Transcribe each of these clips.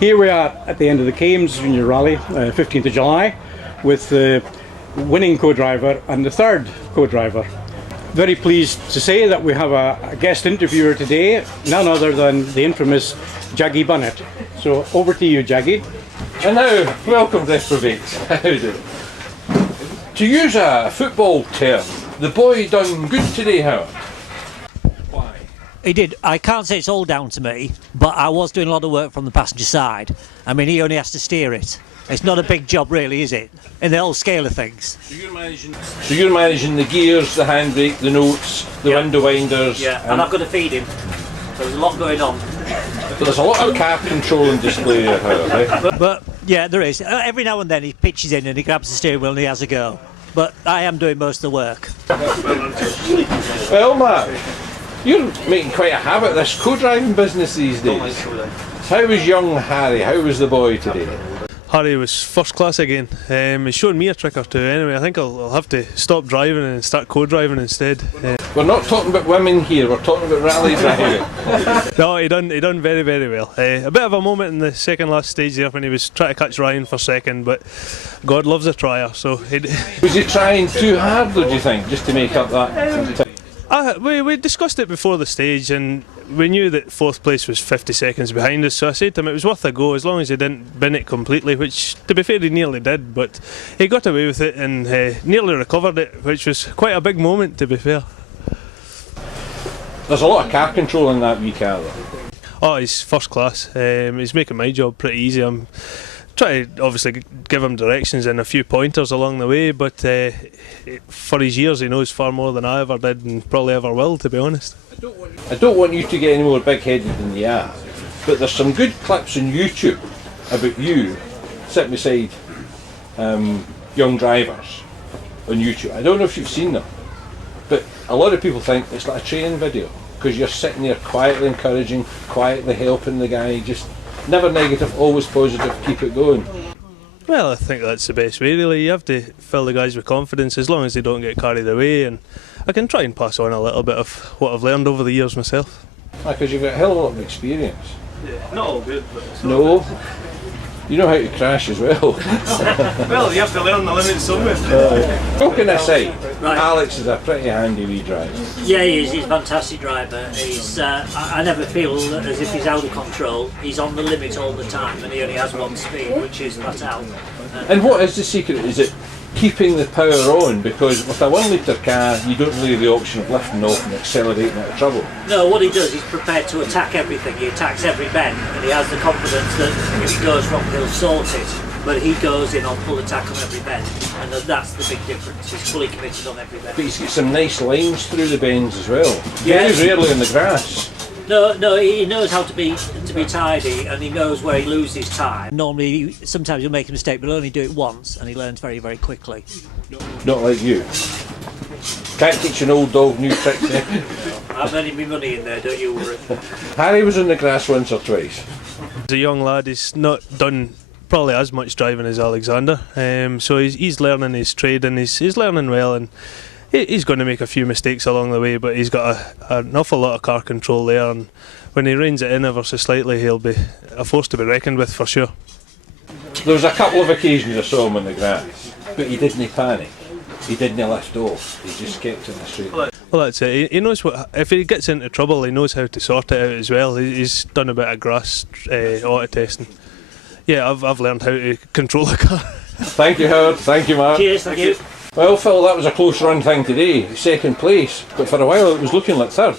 Here we are at the end of the Kames Junior Rally, 15th of July, with the winning co-driver and the third co-driver. Very pleased to say that we have a guest interviewer today, none other than the infamous Jaggy Bunnet. So over to you, Jaggy. And now, welcome reprobates. To use a football term, the boy done good today, Howard. Why? He did. I can't say it's all down to me, but I was doing a lot of work from the passenger side. I mean, he only has to steer it. It's not a big job really, is it? In the whole scale of things. So you're managing the gears, the handbrake, the notes, the window winders. Yeah, and I've got to feed him. So there's a lot going on. But there's a lot of car control and display there, Howard, eh? But yeah, there is. Every now and then he pitches in and he grabs the steering wheel and he has a go. But I am doing most of the work. Well, Mark, you're making quite a habit of this co-driving business these days. How was young Harry? How was the boy today? Harry was first class again. He's shown me a trick or two anyway. I think I'll have to stop driving and start co-driving instead. We're not talking about women here, we're talking about rally driving. No, he done very, very well. A bit of a moment in the second last stage there when he was trying to catch Ryan for second, but God loves a trier, so Was he trying too hard, though, do you think, just to make up that? we discussed it before the stage and we knew that fourth place was 50 seconds behind us, so I said to him it was worth a go as long as he didn't bin it completely, which to be fair he nearly did, but he got away with it and nearly recovered it, which was quite a big moment to be fair. There's a lot of car control in that wee car though. Oh, he's first class. He's making my job pretty easy. I'm trying to obviously give him directions and a few pointers along the way, but for his years he knows far more than I ever did and probably ever will, to be honest. I don't want you to get any more big-headed than you are, but there's some good clips on YouTube about you sitting beside young drivers on YouTube. I don't know if you've seen them, but a lot of people think it's like a training video because you're sitting there quietly encouraging, quietly helping the guy, just never negative, always positive, keep it going. Well, I think that's the best way really. You have to fill the guys with confidence as long as they don't get carried away, and I can try and pass on a little bit of what I've learned over the years myself. Because you've got a hell of a lot of experience. Yeah, not all good, but no. You know how to crash as well. Well, you have to learn the limits somewhere. Joking aside, Right. Alex is a pretty handy wee driver. Yeah, he is. He's a fantastic driver. He's. I never feel as if he's out of control. He's on the limit all the time, and he only has one speed, which is flat out. And what is the secret? Is it keeping the power on? Because with a 1 litre car, you don't really have the option of lifting off and accelerating out of trouble. No, what he does, he's prepared to attack everything. He attacks every bend, and he has the confidence that if he goes wrong, he'll sort it. But he goes in on full attack on every bend, and that's the big difference. He's fully committed on every bend. But he's got some nice lines through the bends as well. Yeah. Very rarely in the grass. No, he knows how to be tidy, and he knows where he loses time. Normally, sometimes he'll make a mistake, but he'll only do it once, and he learns very, very quickly. Not like you. Can't teach an old dog new tricks, eh? I'm earning me money in there, don't you worry. Harry was on the grass once or twice. As a young lad, he's not done probably as much driving as Alexander, so he's learning his trade and he's learning well, and he's going to make a few mistakes along the way, but he's got an awful lot of car control there, and when he reins it in ever so slightly, he'll be a force to be reckoned with for sure. There was a couple of occasions I saw him on the grass, but he didn't panic. He didn't lift off. He just kept in the straight. Well, that's it. He knows what. If he gets into trouble, he knows how to sort it out as well. He's done a bit of grass auto testing. Yeah, I've learned how to control a car. Thank you, Howard. Thank you, Mark. Cheers, thank you. Well, Phil, that was a close run thing today. Second place, but for a while it was looking like third.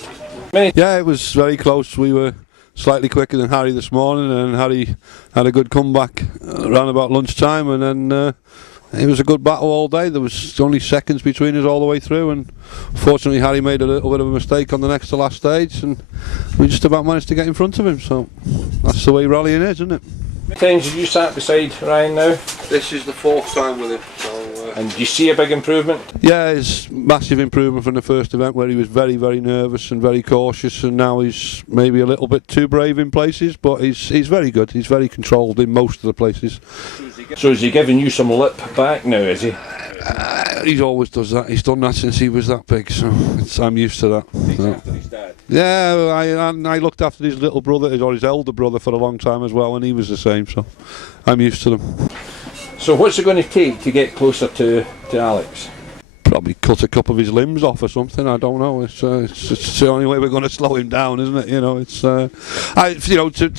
Yeah, it was very close. We were slightly quicker than Harry this morning, and Harry had a good comeback around about lunchtime, and then it was a good battle all day. There was only seconds between us all the way through, and fortunately Harry made a little bit of a mistake on the next to last stage, and we just about managed to get in front of him. So that's the way rallying is, isn't it? How many times have you sat beside Ryan now? This is the fourth time with him. So, and do you see a big improvement? yeah, it's massive improvement from the first event where he was very, very nervous and very cautious, and now he's maybe a little bit too brave in places, but he's very good. He's very controlled in most of the places. So is he giving you some lip back now, is he? He always does that. He's done that since he was that big, so I'm used to that. So. After his dad. Yeah, I looked after his little brother or his elder brother for a long time as well, and he was the same. So I'm used to them. So what's it going to take to get closer to Alex? Probably cut a couple of his limbs off or something. I don't know. It's the only way we're going to slow him down, isn't it? You know, it's to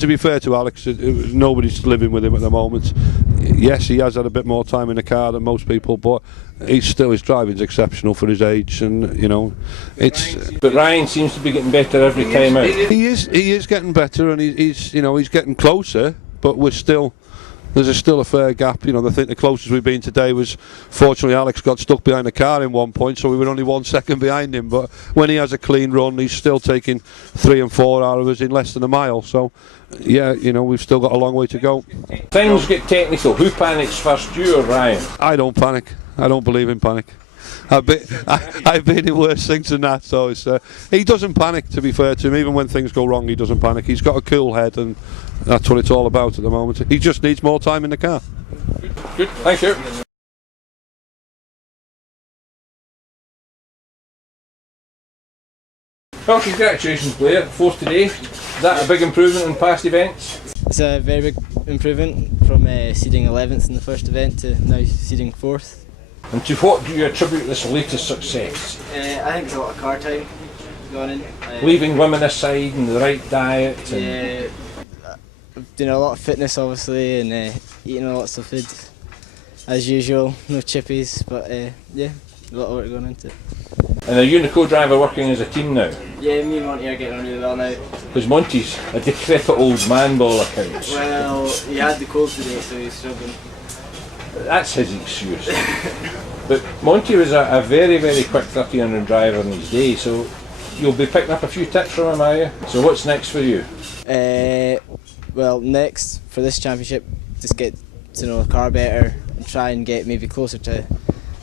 be fair to Alex, nobody's living with him at the moment. Yes, he has had a bit more time in the car than most people, but his driving's exceptional for his age, and you know, it's. But Ryan seems to be getting better every time out. He is getting better, and he's getting closer, but there's still a fair gap. You know, I think the closest we've been today was, fortunately, Alex got stuck behind the car in one point, so we were only 1 second behind him. But when he has a clean run, he's still taking 3 and 4 out of us in less than a mile. So, yeah, you know, we've still got a long way to go. Things get technical. Who panics first, you or Ryan? I don't panic. I don't believe in panic. I've been in worse things than that, so he doesn't panic, to be fair to him. Even when things go wrong, he doesn't panic. He's got a cool head, and that's what it's all about at the moment. He just needs more time in the car. Good, thank you. Well, congratulations, Blair. 4th today. Is that a big improvement in past events? It's a very big improvement from seeding 11th in the first event to now seeding 4th. And to what do you attribute this latest success? I think it's a lot of car time gone in. Leaving women aside and the right diet. And doing a lot of fitness obviously, and eating lots of food as usual, no chippies, but yeah, a lot of work going into it. And are you and the co-driver working as a team now? Yeah, me and Monty are getting on really well now. Because Monty's a decrepit old man by all accounts. Well, he had the cold today, so he's struggling. That's his excuse. But Monty was a very, very quick 1300 driver in his day, so you'll be picking up a few tips from him, are you? So what's next for you? Well, next for this championship, just get to know the car better and try and get maybe closer to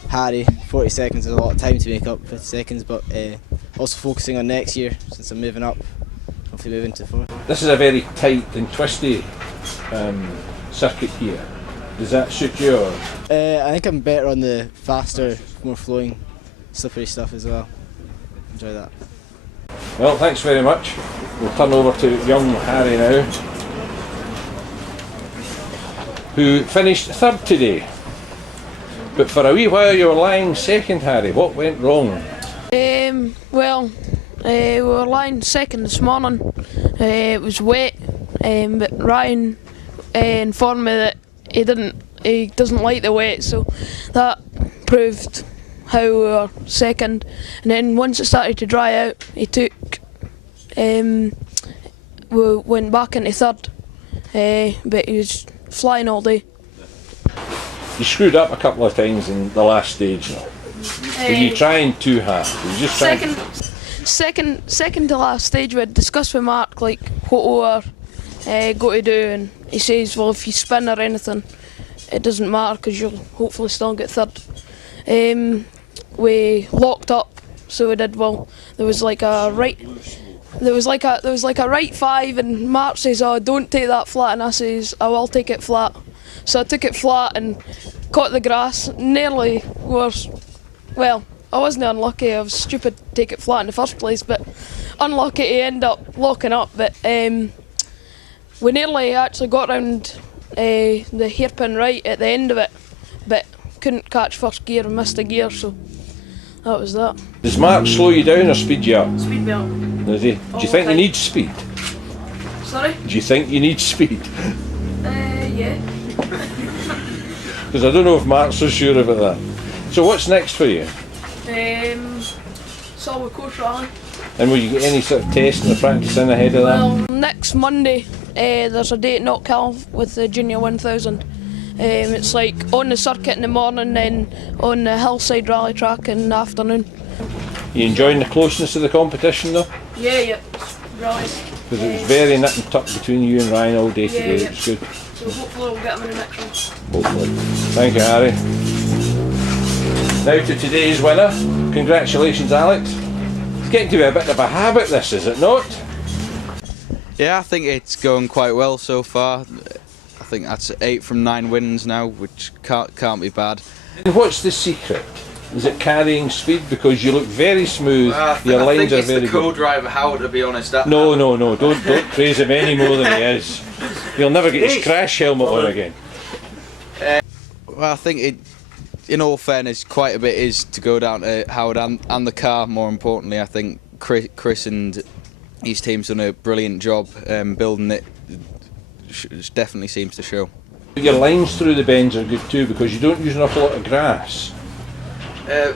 Harry. 40 seconds is a lot of time to make up 50 seconds, but also focusing on next year since I'm moving up, hopefully moving to 4. This is a very tight and twisty circuit here. Does that suit you? Or? I think I'm better on the faster, more flowing, slippery stuff as well. Enjoy that. Well, thanks very much. We'll turn over to young Harry now, who finished 3rd today. But for a wee while you were lying 2nd, Harry. What went wrong? Well, we were lying 2nd this morning. It was wet, but Ryan informed me that he doesn't like the wet, so that proved how we were 2nd. And then once it started to dry out, we went back into 3rd, but he was flying all day. You screwed up a couple of times in the last stage now. Were you trying too hard? Were you just second to last stage, we had discussed with Mark like what we were going to do, and he says, well, if you spin or anything, it doesn't matter because you'll hopefully still get 3rd. We locked up, so we did well. There was like a right 5, and Mark says, oh, don't take that flat, and I says, I will take it flat. So I took it flat and caught the grass. Nearly was, well, I wasn't unlucky. I was stupid to take it flat in the first place, but unlucky to end up locking up. But we nearly actually got round the hairpin right at the end of it, but couldn't catch first gear and missed a gear, so that was that. Does Mark slow you down or speed you up? Speed me up. Does he? Do you think you need speed? Sorry? Do you think you need speed? Yeah. Because I don't know if Mark's so sure about that. So what's next for you? Solid course rally. And will you get any sort of testing or practice in ahead of that? Well, next Monday there's a day at Knockhill with the Junior 1000. It's like on the circuit in the morning, then on the hillside rally track in the afternoon. You enjoying the closeness of the competition though? Yeah, right. Because it was very nip and tuck between you and Ryan all day today, yeah. It's good. So hopefully we'll get him in the next one. Hopefully. Thank you, Harry. Now to today's winner. Congratulations, Alex. It's getting to be a bit of a habit, this, is it not? Yeah, I think it's going quite well so far. I think that's 8 from 9 wins now, which can't be bad. And what's the secret? Is it carrying speed? Because you look very smooth, your I lines think are it's very the good. co-driver, Howard, to be honest. No, don't praise him any more than he is. He'll never get his crash helmet on again. Well, I think in all fairness, quite a bit is to go down to Howard and the car, more importantly. I think Chris and his team's done a brilliant job building it. It definitely seems to show. Your lines through the bends are good too, because you don't use an awful lot of grass.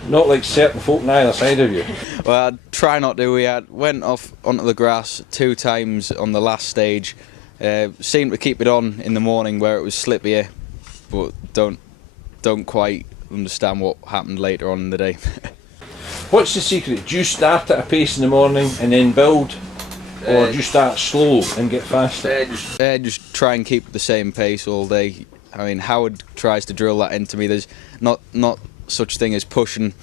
Not like certain folk on either side of you. Well, I try not to. We went off onto the grass 2 times on the last stage. Seemed to keep it on in the morning where it was slippier, but don't quite understand what happened later on in the day. What's the secret? Do you start at a pace in the morning and then build? Or do you start slow and get faster? Just try and keep the same pace all day. I mean, Howard tries to drill that into me. There's not such thing as pushing,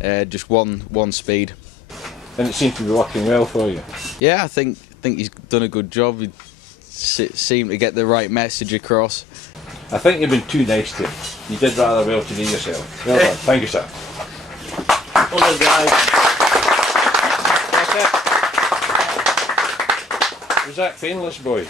just one speed. And it seems to be working well for you. Yeah, I think he's done a good job. He seemed to get the right message across. I think you've been too nice to him. You did rather well today yourself. Well done. Thank you, sir. Well done, guys. Was that painless, boys?